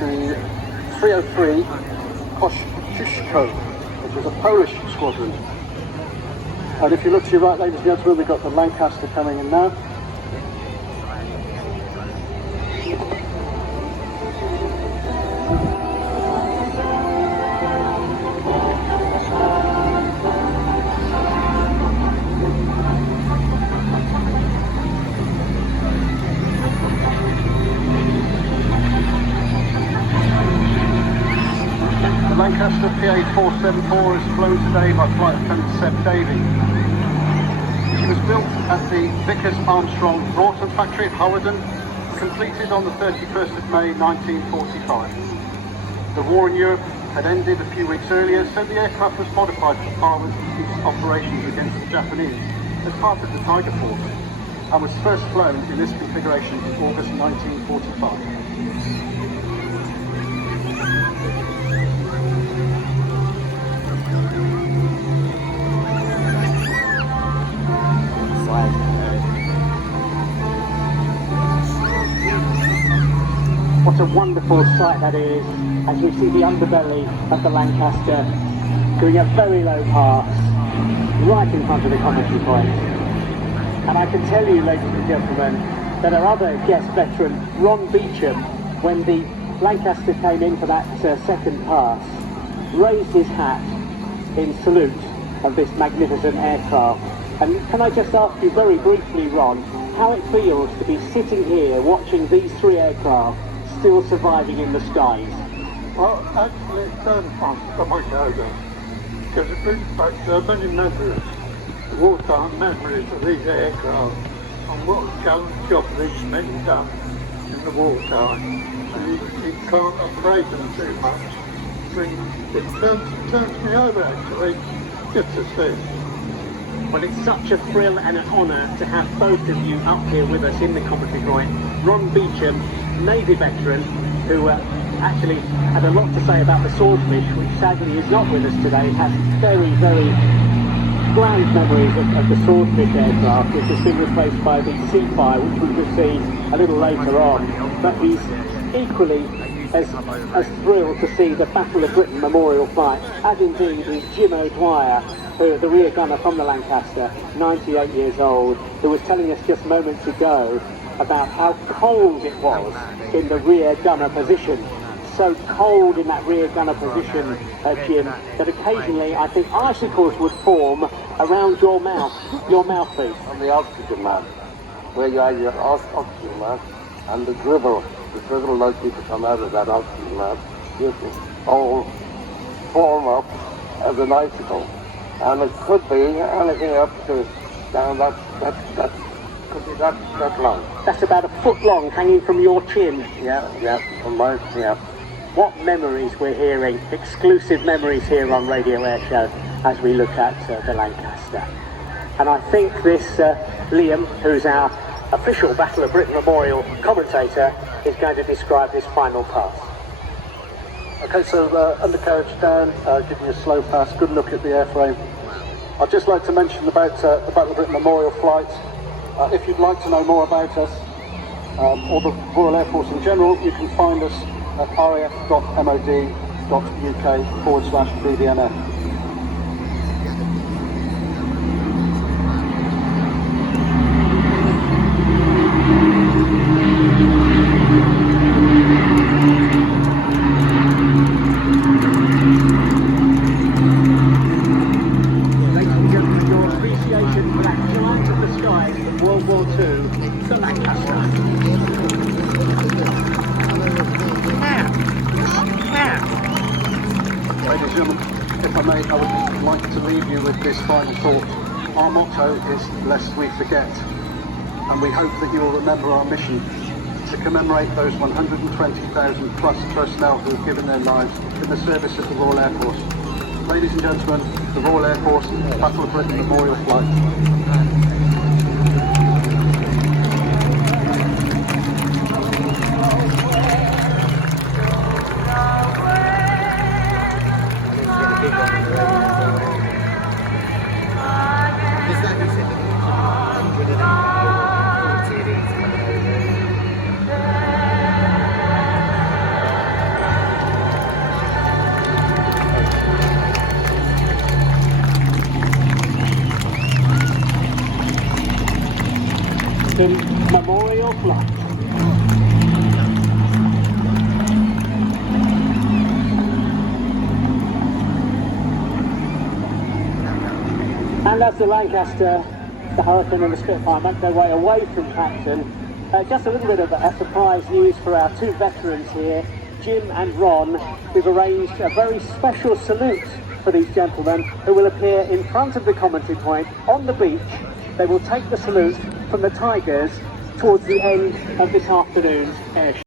the 303 Kosciuszko, which is a Polish squadron. And if you look to your right, ladies and gentlemen, we've got the Lancaster coming in now. Lancaster PA474 is flown today by Flight Attendant Seb Davey. She was built at the Vickers Armstrong Broughton factory at Hawarden, completed on the 31st of May 1945. The war in Europe had ended a few weeks earlier, so the aircraft was modified for Parliament's operations against the Japanese as part of the Tiger Force, and was first flown in this configuration in August 1945. What a wonderful sight that is, as we see the underbelly of the Lancaster doing a very low pass right in front of the commentary point. And I can tell you, ladies and gentlemen, that our other guest veteran, Ron Beecham, when the Lancaster came in for that second pass, raised his hat in salute of this magnificent aircraft. And can I just ask you very briefly, Ron, how it feels to be sitting here watching these three aircraft still surviving in the skies? Well, actually it's fun for my over, because it brings back so many memories, wartime memories of these aircraft, and what a gallant job these men done in the wartime. And you can't praise them too much. It turns me over actually, just to see. Well, it's such a thrill and an honour to have both of you up here with us in the commentary point. Ron Beecham, Navy veteran, who actually had a lot to say about the Swordfish, which sadly is not with us today, has very, very grand memories of the Swordfish aircraft, which has been replaced by the Seafire, which we will see a little later on. But he's equally as thrilled to see the Battle of Britain memorial flight, as indeed is Jim O'Dwyer, the rear gunner from the Lancaster, 98 years old, who was telling us just moments ago about how cold it was in the rear gunner position. So cold in that rear gunner position, Jim, that occasionally I think icicles would form around your mouthpiece. On the oxygen mask, where you have your oxygen mask, and the dribble likely to come out of that oxygen mask, you can all form up as an icicle. And it could be anything up to down that could be that long. That's about a foot long, hanging from your chin. Yeah, from my, yeah. What memories we're hearing, exclusive memories here on Radio Airshow as we look at the Lancaster. And I think this Liam, who's our official Battle of Britain Memorial commentator, is going to describe this final pass. Okay, so undercarriage down, giving you a slow pass, good look at the airframe. I'd just like to mention about the Battle of Britain Memorial flight. If you'd like to know more about us, or the Royal Air Force in general, you can find us at raf.mod.uk/BDNF. Our motto is lest we forget, and we hope that you will remember our mission to commemorate those 120,000 plus personnel who have given their lives in the service of the Royal Air Force. Ladies and gentlemen, the Royal Air Force Battle of Britain Memorial Flight. Clacton Memorial Flight. And as the Lancaster, the Hurricane and the Spitfire make their way away from Clacton, just a little bit of a surprise news for our two veterans here, Jim and Ron. We've arranged a very special salute for these gentlemen who will appear in front of the commentary point on the beach. They will take the salute from the Tigers towards the end of this afternoon's airshow.